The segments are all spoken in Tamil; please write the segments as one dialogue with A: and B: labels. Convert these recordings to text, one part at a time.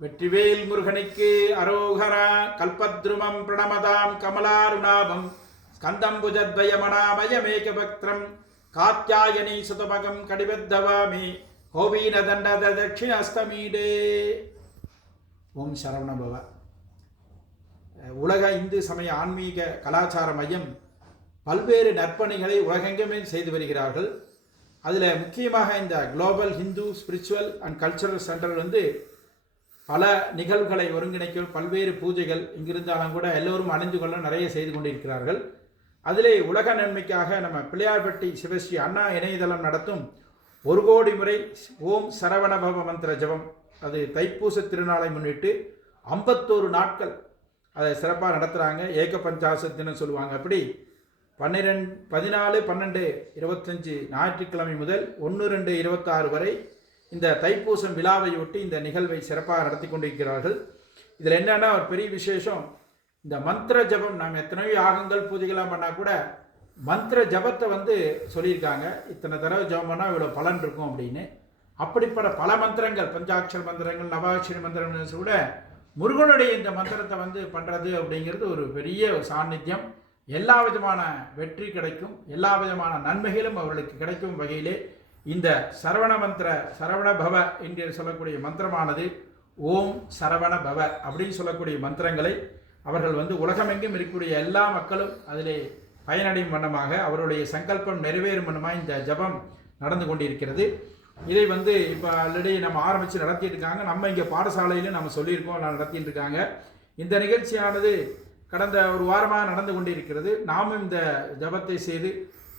A: வெற்றிவேல் முருகனுக்கு அரோகரா கல்பத்ருமம் பிரணமதாம் கமலாருணாபம் ஸ்கந்தம் புஜத்வயமனாமயமேக பக்திரம் காத்யாயனி சுதமகம் கடிபத்தவாமி கோபீன தண்ட தட்சிணஸ்தமீடே ஓம் சரவணபவ. உலக இந்து சமய ஆன்மீக கலாச்சார மையம் பல்வேறு நற்பணிகளை உலகெங்குமே செய்து வருகிறார்கள். அதில் முக்கியமாக இந்த global Hindu spiritual and cultural centre வந்து பல நிகழ்வுகளை ஒருங்கிணைக்கும் பல்வேறு பூஜைகள் இங்கிருந்தாலும் கூட எல்லோரும் அணிந்து கொள்ள நிறைய செய்து கொண்டிருக்கிறார்கள். அதிலே உலக நன்மைக்காக நம்ம பிள்ளையார்பட்டி சிவஸ்ரீ அண்ணா இணையதளம் நடத்தும் ஒரு கோடி முறை ஓம் சரவணபவ மந்திர ஜபம். அது தைப்பூச திருநாளை முன்னிட்டு ஐம்பத்தோரு நாட்கள் அதை சிறப்பாக நடத்துகிறாங்க ஏக பஞ்சாசத்தின்னு சொல்லுவாங்க. அப்படி பன்னிரெண்டு பதினாலு பன்னெண்டு இருபத்தஞ்சி ஞாயிற்றுக்கிழமை முதல் ஒன்று ரெண்டு இருபத்தாறு வரை இந்த தைப்பூசம் விழாவை ஒட்டி இந்த நிகழ்வை சிறப்பாக நடத்தி கொண்டிருக்கிறார்கள். இதில் என்னென்னா ஒரு பெரிய விசேஷம். இந்த மந்திர ஜபம் நாம் எத்தனையோ யாகங்கள் பூஜைகள்லாம் பண்ணால் கூட மந்திர ஜபத்தை வந்து சொல்லியிருக்காங்க. இத்தனை தடவை ஜபம் பண்ணால் இவ்வளோ பலன் இருக்கும் அப்படின்னு. அப்படிப்பட்ட பல மந்திரங்கள் பஞ்சாட்சர மந்திரங்கள் நவாட்சர மந்திரங்கள் கூட முருகனுடைய இந்த மந்திரத்தை வந்து பண்ணுறது அப்படிங்கிறது ஒரு பெரிய ஒரு சாநித்தியம். எல்லா விதமான வெற்றி கிடைக்கும் எல்லா விதமான நன்மைகளும் அவர்களுக்கு கிடைக்கும் வகையிலே இந்த சரவண மந்திர சரவண பவ என்று சொல்லக்கூடிய மந்திரமானது ஓம் சரவண பவ அப்படின்னு சொல்லக்கூடிய மந்திரங்களை அவர்கள் வந்து உலகமெங்கும் இருக்கக்கூடிய எல்லா மக்களும் அதிலே பயனடையும் வண்ணமாக அவருடைய சங்கல்பம் நிறைவேறும் வண்ணமாக இந்த ஜபம் நடந்து கொண்டிருக்கிறது. இதை வந்து இப்போ ஆல்ரெடி நம்ம ஆரம்பித்து நடத்திட்டு இருக்காங்க. நம்ம இங்கே பாடசாலையிலும் நம்ம சொல்லியிருக்கோம் நான் நடத்திட்டு இருக்காங்க. இந்த நிகழ்ச்சியானது கடந்த ஒரு வாரமாக நடந்து கொண்டிருக்கிறது. நாமும் இந்த ஜபத்தை செய்து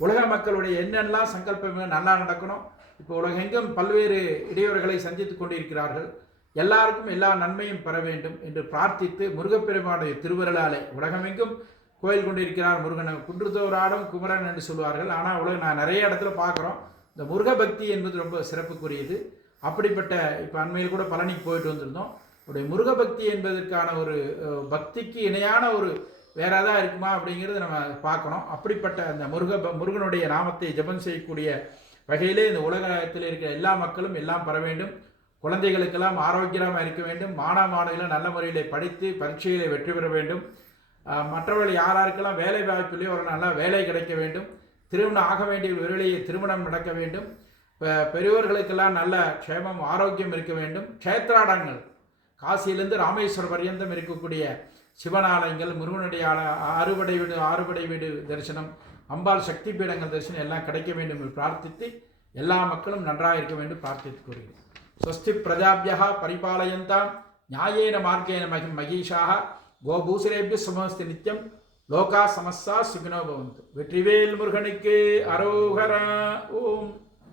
A: உலக மக்களுடைய என்னென்னலாம் சங்கல்பம் நல்லா நடக்கணும்? இப்போ உலகெங்கும் பல்வேறு இடையூறுகளை சந்தித்து கொண்டிருக்கிறார்கள். எல்லாருக்கும் எல்லா நன்மையும் பெற வேண்டும் என்று பிரார்த்தித்து முருகப்பெருமானுடைய திருவருளாலே உலகமெங்கும் கோயில் கொண்டிருக்கிறார் முருகன். குன்றுதோராடும் குமரன் என்று சொல்வார்கள். ஆனால் உலக நான் நிறைய இடத்துல பார்க்குறோம். இந்த முருக பக்தி என்பது ரொம்ப சிறப்புக்குரியது. அப்படிப்பட்ட இப்போ அண்மையில் கூட பழனிக்கு போயிட்டு வந்திருந்தோம். உடைய முருக பக்தி என்பதற்கான ஒரு பக்திக்கு இணையான ஒரு வேற ஏதாவது இருக்குமா அப்படிங்கிறது நம்ம பார்க்கணும். அப்படிப்பட்ட அந்த முருக ப- முருகனுடைய நாமத்தை ஜெபம் செய்யக்கூடிய வகையிலே இந்த உலகத்தில் இருக்கிற எல்லா மக்களும் எல்லாம் பெற வேண்டும். குழந்தைகளுக்கெல்லாம் ஆரோக்கியமாக இருக்க வேண்டும். மாணவ மாணவிகளும் நல்ல முறையில் படித்து பரீட்சையிலே வெற்றி பெற வேண்டும். மற்றவர்கள் யாராருக்கெல்லாம் வேலை வாய்ப்பிலேயோ ஒரு நல்ல வேலை கிடைக்க வேண்டும். திருமணம் ஆக வேண்டிய விரைவிலேயே திருமணம் நடக்க வேண்டும். பெரியவர்களுக்கெல்லாம் நல்ல க்ஷேமம் ஆரோக்கியம் இருக்க வேண்டும். க்ஷேத்ராடங்கள் காசியிலிருந்து ராமேஸ்வரம் பர்யந்தம் இருக்கக்கூடிய சிவனாலயங்கள் முருகனுடைய அறுபடை வீடு ஆறுபடை வீடு தரிசனம் அம்பாள் சக்தி பீடங்கள் தரிசனம் எல்லாம் கிடைக்க வேண்டும் என்று பிரார்த்தித்து எல்லா மக்களும் நன்றாக இருக்க வேண்டும் பிரார்த்தித்து கூறுகிறேன். ஸ்வஸ்தி பிரஜாபியா பரிபாலயந்தாம் நியாயேன மார்க்கேன மகி மகீஷாக கோபூசரேபிய சுமஸ்தி நித்யம் லோகா சமஸ்தா சுகினோ பவந்து. வெற்றிவேல் முருகனுக்கு அரோகரா. ஓம்.